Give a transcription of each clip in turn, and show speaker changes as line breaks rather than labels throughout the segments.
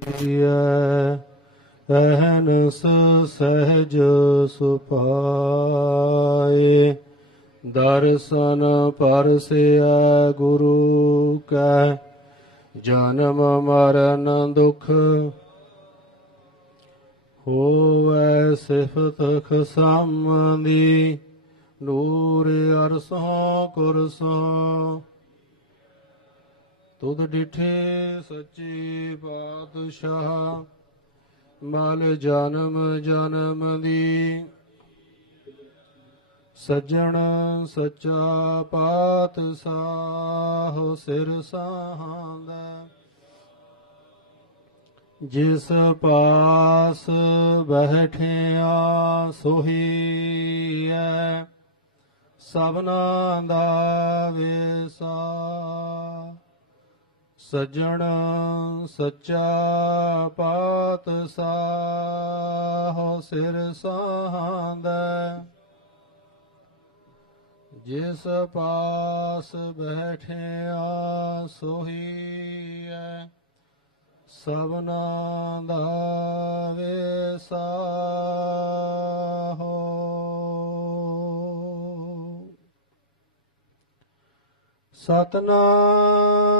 ਕੀਐ ਅਹਨਸ ਸਹਿਜ ਸੁਪਾਏ। ਦਰਸ਼ਨ ਪਰਸਿਆ ਗੁਰੂ ਕੈ, ਜਨਮ ਮਰਨ ਦੁਖ ਹੋਵੈ ਸਿਫਤ ਖਸਮਦੀ ਨੂਰ ਅਰਸੋਂ ਕੁਰਸੋਂ ਤੁਧ ਡਿਠੇ ਸੱਚੇ ਪਾਤਸ਼ਾਹ, ਮਲ ਜਨਮ ਜਨਮ ਦੀ। ਸੱਜਣ ਸੱਚਾ ਪਾਤਸ਼ਾਹ ਸਿਰ ਸਾਹਾਂਦਾ। ਜਿਸ ਪਾਸ ਬੈਠਿਆ ਸੋਹੀਐ ਸਭਨਾ ਦਾ ਵੇਸਾ ਸਜਣ ਸੱਚਾ ਪਾਤ ਪਾਤਸ਼ਾਹ ਸਿਰ ਸਾਹਾਂਦਾ ਜਿਸ ਪਾਸ ਬੈਠਿਆ ਸੋਹੀਐ ਸਭਨਾ ਦਾ ਵੇਸਾ ਹੋ। ਸਤਨਾਮ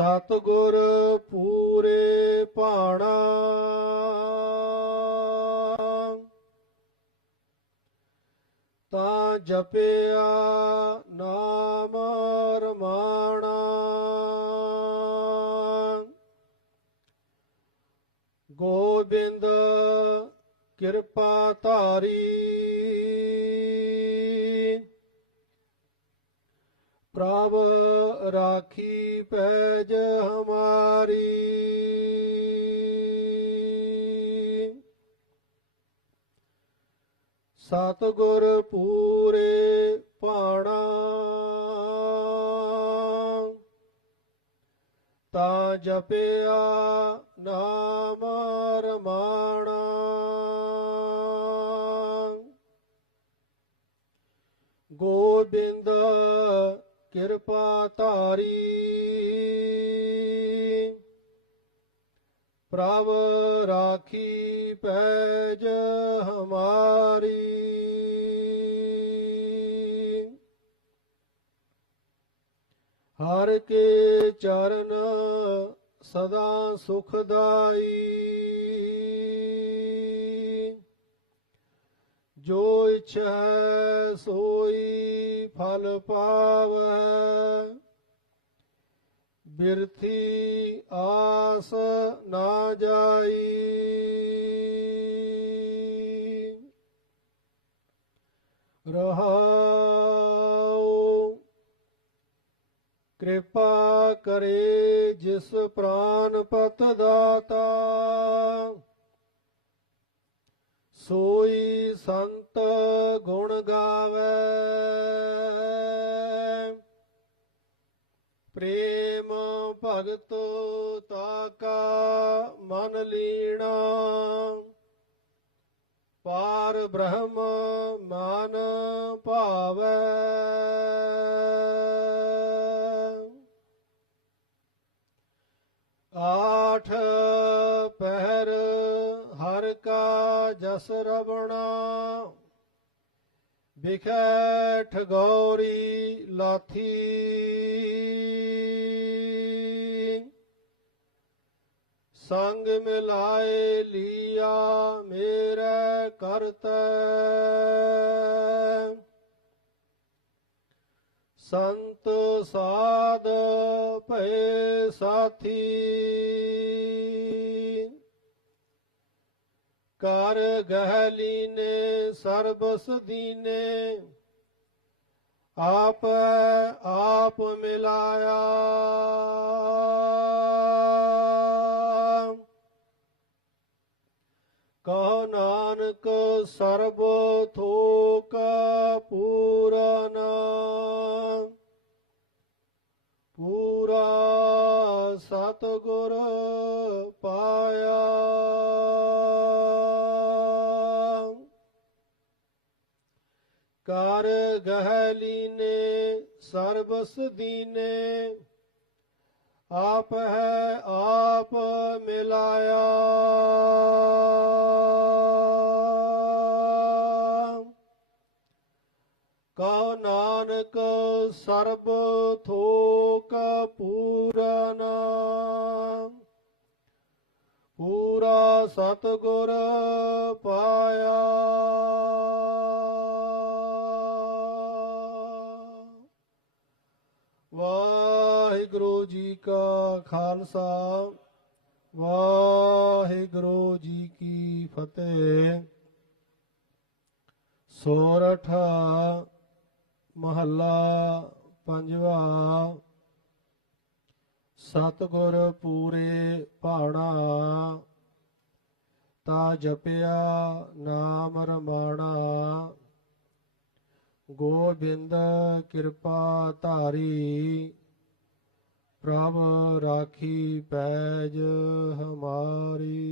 ਸਤਿਗੁਰ ਪੂਰੇ ਪਾਣਾ ਤਾਂ ਜਪਿਆ ਨਾਮ ਰਮਾਣਾ। ਗੋਬਿੰਦ ਕਿਰਪਾ ਧਾਰੀ। ਪ੍ਰਭ ਰਾਖੀ ਪੈਜ ਹਮਾਰੀ। ਸਤਿਗੁਰ ਪੂਰੇ ਭਾਣਾ। ਤਾ ਜਪਿਆ ਨਾਮ ਰਮਾਣਾ। ਗੋਬਿੰਦ ਕਿਰਪਾ ਧਾਰੀ। ਪ੍ਰਭ ਰਾਖੀ ਪੈਜ ਹਮਾਰੀ। ਹਰ ਕੇ ਚਰਨ ਸਦਾ ਸੁਖਦਾਈ। ਜੋ ਇਛੈ ਸੋਈ ਫਲ ਪਾਵੈ। ਬਿਰਥੀ ਆਸ ਨਾ ਜਾਈ। ਰਹਾਉ, ਕਿਰਪਾ ਕਰੇ ਜਿਸ ਪ੍ਰਾਨ ਪਤ ਦਾਤਾ। ਸੋਈ ਸੰਤ ਗੁਣ ਗਾਵੇ। ਪ੍ਰੇਮ ਭਗਤ ਤਾਕਾ ਮਨ ਲੀਣਾ। ਪਾਰ ਬ੍ਰਹਮ ਮਨ ਭਾਵੈ। ਆਠ ਜਸ ਰਵਣਾ। ਵਿਖੈ ਠਗੌਰੀ ਲਾਥੀ। ਸੰਗ ਮਿਲਾਏ ਲੀਆ ਮੇਰੇ ਕਰਤੈ। ਸੰਤ ਸਾਧ ਭਏ ਸਾਥੀ। कर गहलीने सर्वस दीने आप आप मिलाया। कहो नानक सर्व थोका पूरा ਕਰ ਗਹਿ ਲੀਨੇ, ਸਰਬਸ ਦੀਨੇ। ਆਪ ਹੈ ਆਪ ਮਿਲਾਇਆ। ਕਉ ਨਾਨਕ ਸਰਬ ਥੋਕ ਪੂਰਨ। ਪੂਰਾ ਸਤਿਗੁਰ ਪਾਇਆ। ਕਾ ਖਾਲਸਾ, ਵਾਹਿਗੁਰੂ ਜੀ ਕੀ ਫਤਿਹ। ਸੋਰਠ, ਮਹੱਲਾ ਪੰਜਵਾ, ਸਤਿਗੁਰ ਪੂਰੇ ਭਾਣਾ ਤਾ ਜਪਿਆ ਨਾਮ ਰਮਾਣਾ ਗੋਬਿੰਦ ਕਿਰਪਾ ਧਾਰੀ ਪ੍ਰਭ ਰਾਖੀ ਪੈਜ ਹਮਾਰੀ।